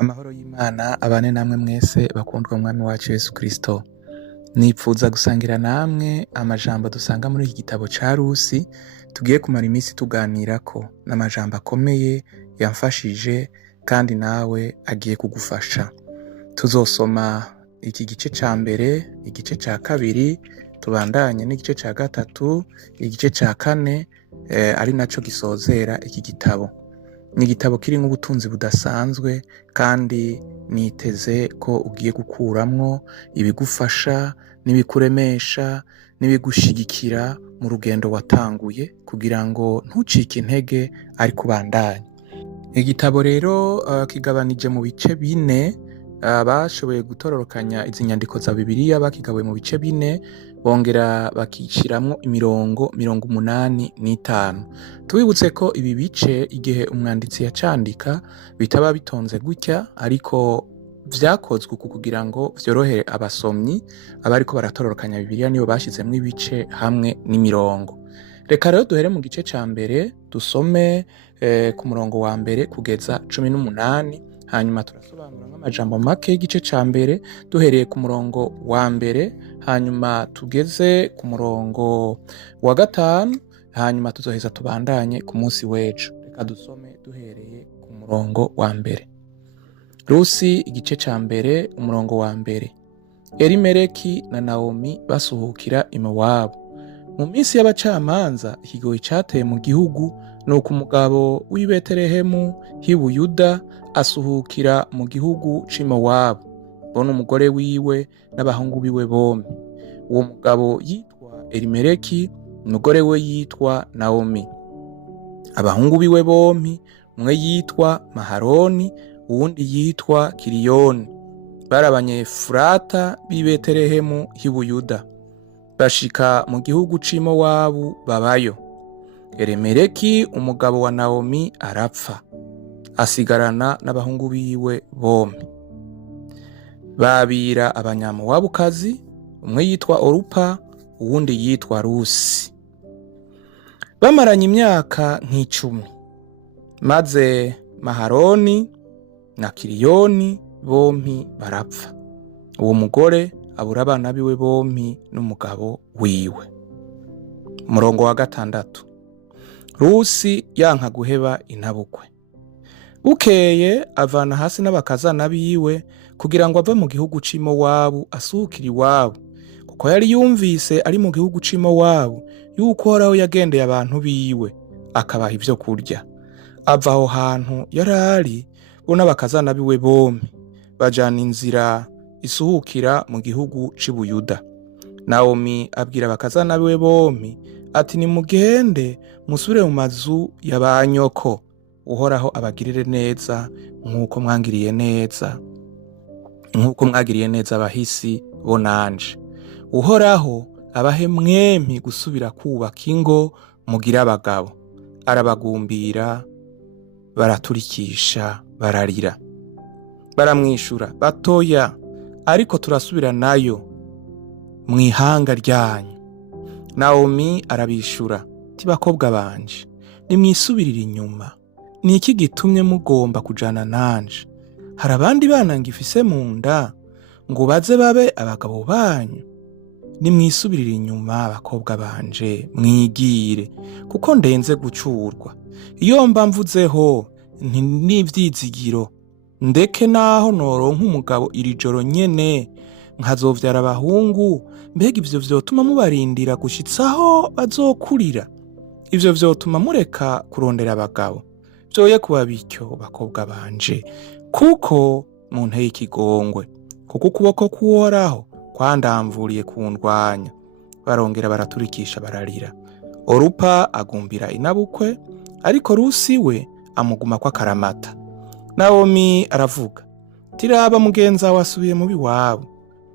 Amahoro y'Imana abane namwe mwese bakundwa mu Mwami wacu Yesu Kristo. Nipfuza gusangira namwe amajambo dusanga muri iki gitabo ca Rusi tugiye kumara iminsi tuganirako. N'amajambo akomeye yamfashije kandi nawe agiye kugufasha. Tuzosoma iki gice ca mbere, igice ca kabiri, tubandanye n'igice ca gatatu, igice ca kane, ari naco gisozera iki gitabo. Ni igitabo kirimwo ubutunzi budasanzwe kandi niteze ko ugiye gukuramwo ibigufasha n'ibikuremesha n'ibigushigikira mu rugendo watanguye kugira ngo ntucike intege ariko ubandanye. Igitabo rero kigabanije mu bice bine. Bashoboye gutororokanya izi nyandiko za Bibiliya bakigabuye mu bice bine, bongera bakishiramwo imirongo 85. Tubibutse ko ibi bice igihe umwanditsi yacandika bitaba bitonze gutya, ariko vyakozwe kugira ngo vyorohere abasomyi abariko baratororokanya Bibiliya, nibo bashizemwo ibice hamwe n'imirongo. Reka rero duhere mu gice ca mbere dusome ku murongo wa mbere kugeza 18, hanyuma turasobanura nk'amajambo make y'igice ca mbere duhereye ku murongo wa mbere, hanyuma tugeze ku murongo wa 5, hanyuma tuzoheza tubandanye ku munsi w'ejo. Reka dusome duhereye ku murongo wa mbere. Rusi igice ca mbere umurongo wa mbere. Elimeleki na Nawomi basuhukira i Mowabu. Mu minsi y'abacamanza ikigoyi cateye mu gihugu, nuko umugabo w'i Betelehemu h'i Buyuda asuhukira mu gihugu c'i Mowabu, bo n'umugore wiwe n'abahungu biwe bompi. Uwo mugabo yitwa Elimeleki, umugore we yitwa Nawomi. Abahungu biwe bompi, umwe yitwa Mahaloni, uwundi yitwa Kiliyoni. Bari Abanyefurata b'i Betelehemu h'i Buyuda. Bashika mu gihugu c'i Mowabu babayo. Elimeleki umugabo wa Nawomi arapfa, asigarana n'abahungu biwe bompi. Babira Abanyamowabukazi, umwe yitwa Orupa, uwundi yitwa Rusi. Bamaranye imyaka nk'icumi, maze Mahaloni na Kiliyoni bompi barapfa. Uwo mugore abura abana biwe bompi n'umugabo wiwe. Umurongo wa 6. Rusi yanka guheba intabukwe. Bukeye avana hasi n'abakazana biwe kugira ngo ave mu gihugu c'i Mowabu asuhukira iwabo, kuko yari yumvise ari mu gihugu c'i Mowabu yuko Uhoraho yagendeye abantu biwe akabaha ivyo kurya. Ava aho hantu yari ari, bo n'abakazana biwe bompi bajana inzira isuhukira mu gihugu c'i Buyuda. Nawomi abwira abakazana biwe bompi ati, nimugende musubire mu mazu ya ba nyoko, Uhoraho abagirire neza nk'uko mwangiriye neza abahisi bo nanje. Uhoraho abahe mwempi gusubira kubaka ingo mugira abagabo. Arabagumbira, baraturikisha, bararira. Baramwishura batoya, ariko turasubira nayo mw'ihanga ryanyu. Nawomi arabishura ati, bakobwa banje, nimwisubirire inyuma. Ni iki gitumye mugomba kujana nanje? Hari abandi bana ngifise mu nda ngo baze babe abagabo banyu? Nimwisubirire inyuma bakobwa banje, mwigire, kuko ndenze gucurwa. Iyo mba mvuzeho nti n'ivyizigiro, ndeke naho noronka umugabo iri joro nyene nkazovyara abahungu, mbega ivyo vyotuma mubarindira gushitsaho bazokurira? Ivyo vyotuma mureka kurondera abagabo? Vyoye kuba bityo bakobwa banje, kuko munteye ikigongwe, kuko ukuboko k'Uhoraho kwandamvuriye kundwanya. Barongera baraturikisha bararira. Orupa agumbira inabukwe, ariko Rusi we amugumako akaramata. Nawomi aravuga, tiraba mugenza wasubiye mu biwabo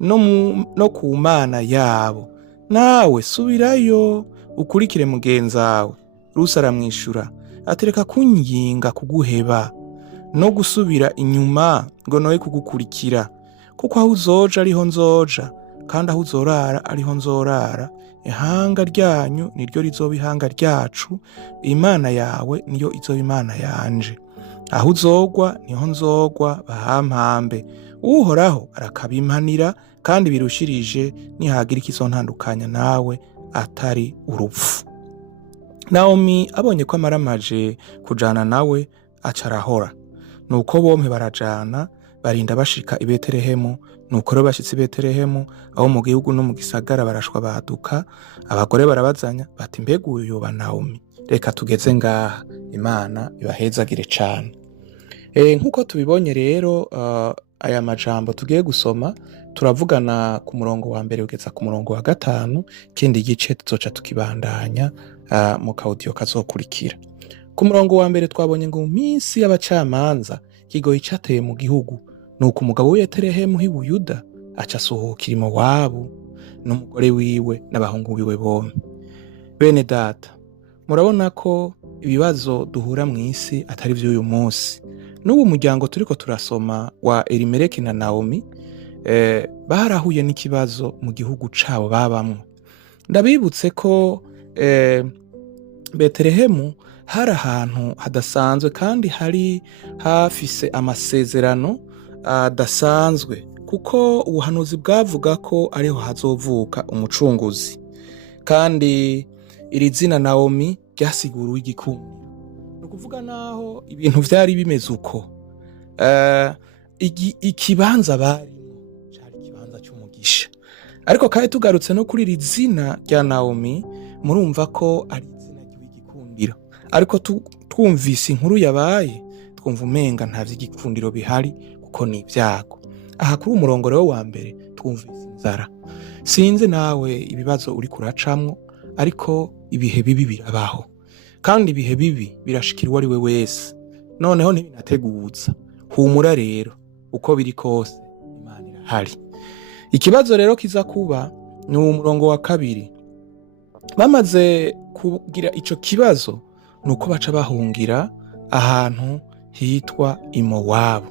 no ku mana yabo, nawe subirayo ukurikire mugenzawe. Rusi aramwishura ati, reka kunyinga kuguheba no gusubira inyuma ngo noye kugukurikira, kuko aho uzoja ariho nzoja, kandi aho uzorara ariho nzorara, ihanga ryanyu niryo rizoba ihanga ryacu, imana yawe niyo izoba imana yanje. Aho uzogwa niho nzogwa, bahampambe. Uhoraho arakabimpanira, kandi birushirije nihagira ikizontandukanya nawe atari urupfu. Nawomi abonye ko amaramaje kujana nawe, aca arahora. Nuko bompi barajana, barinda bashika i Betelehemu. Nuko rero bashitse i Betelehemu, aho mu gihugu no mu gisagara barashwa baduka. Abagore barabazanya bati, mbega uyu yoba Nawomi? Reka tugeze ngaha. Imana ibahezagire cane. Nkuko tubibonye rero, aya majambo tugiye gusoma turavugana ku murongo wa mbere kugeza ku murongo wa 5, ikindi gice tuzoca tukibandanya mu kaudiyo kazokurikira. Ku murongo wa mbere twabonye ngo mu minsi y'abacamanza ikigoyi cateye mu gihugu, nuko umugabo w'i Betelehemu h'i Buyuda aca asohokera i Mowabu n'umugore wiwe n'abahungu biwe bompi. Bene data, murabona ko ibibazo duhura mw'isi atari vy'uyu munsi. N'ubu muryango turiko turasoma wa Elimeleki na Nawomi barahuye n'ikibazo mu gihugu cabo babamwo. Ndabibutse ko Betelehemu hari ahantu hadasanzwe kandi hari hafise amasezerano adasanzwe, kuko ubuhanuzi bwavuga ko ariho hazovuka umucunguzi. Kandi iri zina Nawomi ryasiguriwe igikundiro. Ni ukuvuga naho ibintu vyari bimeze uko, ikibanza barimo cari ikibanza c'umugisha. Ariko kandi tugarutse no kuri iri zina rya Nawomi, murumva ko ari izina ry'igikundiro. Ariko twumvise inkuru yabaye, twumva umenga nta vy'igikundiro bihari, kuko ni ibyago. Aha kuri umurongo rero wa mbere twumvise inzara. Sinzi nawe ibibazo uri kuracamwo, ariko ibihe bibi birabaho, kandi ibihe bibi birashikira uwo ari we wese. Noneho ntibinateguza. Humura rero, uko biri kose Imana irahari. Ikibazo rero kiza kuba ni umurongo wa 2. Bamaze kugira ico kibazo, nuko baca bahungira ahantu hitwa i Mowabu.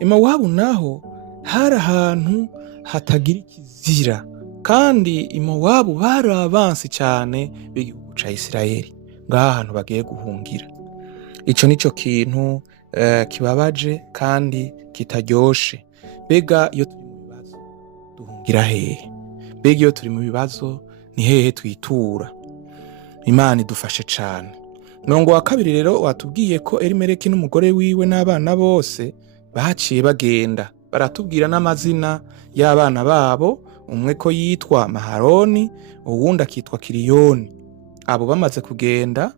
I Mowabu naho hari ahantu hatagira ikizira, kandi i Mowabu bari abansi cyane b'igihugu ca Isirayeli. Ngaha ahantu bagiye guhungira, ico nico kintu kibabaje kandi kitaryoshe. Mbega iyo turi mu bibazo duhungira hehe? Mbega iyo turi mu bibazo ni hehe twitura? Imana idufashe cane. Umurongo wa 2 rero watubwiye ko Elimeleki n'umugore wiwe n'abana bose baciye bagenda. Baratubwira n'amazina y'abana babo, umwe ko yitwa Maharoni, uwundi akitwa Kiriyoni. Abo bamaze kugenda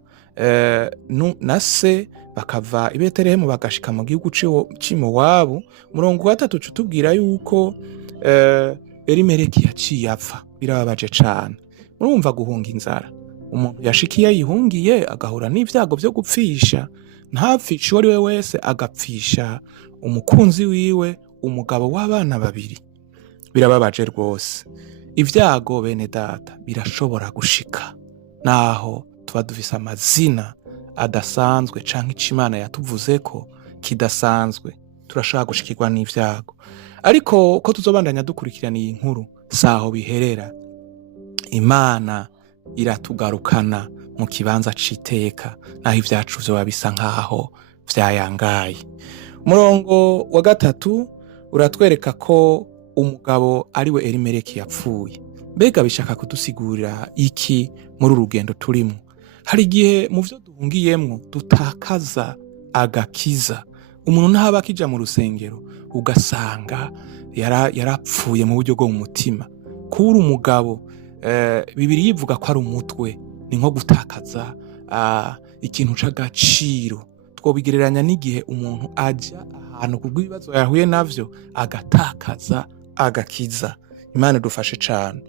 na se bakava i Betelehemu bagashika mu gihugu c'i Mowabu. Umurongo wa 3 utubwira yuko Elimeleki yaciye apfa. Birababaje cane. Murumva guhunga inzara, umuntu yashikiye yihungiye agahura n'ivyago vyo gupfisha. Ntapfisha uwo ari we wese, agapfisha umukunzi wiwe, umugabo w'abana 2. Birababaje rwose. Ivyago bene data birashobora gushika, naho tuba dufise amazina adasanzwe canke ico Imana yatuvuze ko kidasanzwe, turashaka gushikirwa n'ivyago. Ariko ko tuzobandanya dukurikirana iyi nkuru, saho biherera. Imana iratugarukana mu kibanza c'iteka, naho ivyacu vyoba bisa nkaho vyayangaye. Umurongo wa 3 uratwereka ko umugabo ari we Elimeleki yapfuye. Mbega bishaka kudusigurira iki muri urugendo turimo? Hari igihe mu vyo duhungiyemwo dutakaza agakiza. Umuntu ntaba akija mu rusengero ugasanga yarapfuye mu buryo bwo mu mutima. Kuri umugabo, Bibiliya ivuga ko ari umutwe, ni nko gutakaza ikintu c'agaciro. Twobigereranya n'igihe umuntu aja ahantu kubw'ibibazo yahuye navyo agatakaza agakiza. Imana idufashe cane.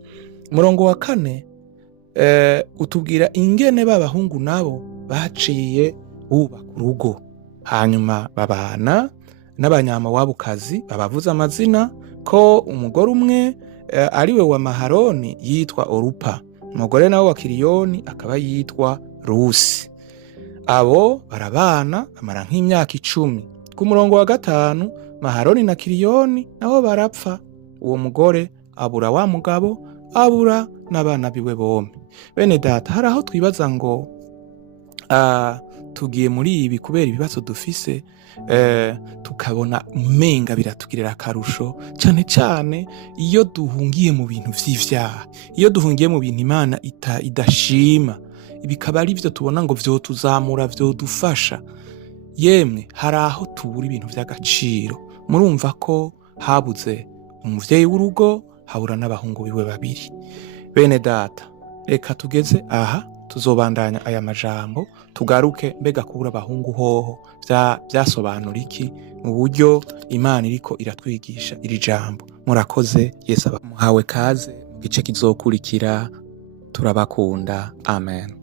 Umurongo wa 4 utubwira ingene b'abahungu nabo baciye bubaka urugo, hanyuma babana n'abanyamawabukazi. Babavuza amazina ko umugore umwe ariwe wa Maharoni yitwa Orupa, umugore nawe wa Kiriyoni akaba yitwa Rusi. Abo barabana bamara nk'imyaka 10. Ku murongo wa 5 Maharoni na Kiriyoni nabo barapfa, uwo mugore abura wa mugabo, abura n'abana biwe bompi. Bene data, hari aho twibaza ngo tugiye muri ibi kubera ibibazo dufise, tukabona umenga biratugirira akarusho, cane cane iyo duhungiye mu bintu vy'ivyaha, iyo duhungiye mu bintu Imana idashima, bikaba ari vyo tubona ngo vyotuzamura, vyodufasha. Yemwe, hari aho tubura ibintu vy'agaciro. Murumva ko habuze umuvyeyi w'urugo, habura n'abahungu biwe babiri. Bene data, reka tugeze aha, tuzobandanya aya majambo, tugaruke mbega kubura abahungu hoho vyasobanura iki mu buryo Imana iriko iratwigisha iri jambo. Murakoze. Yesu abamuhawe kaze mu gice kizokurikira. Turabakunda. Amen.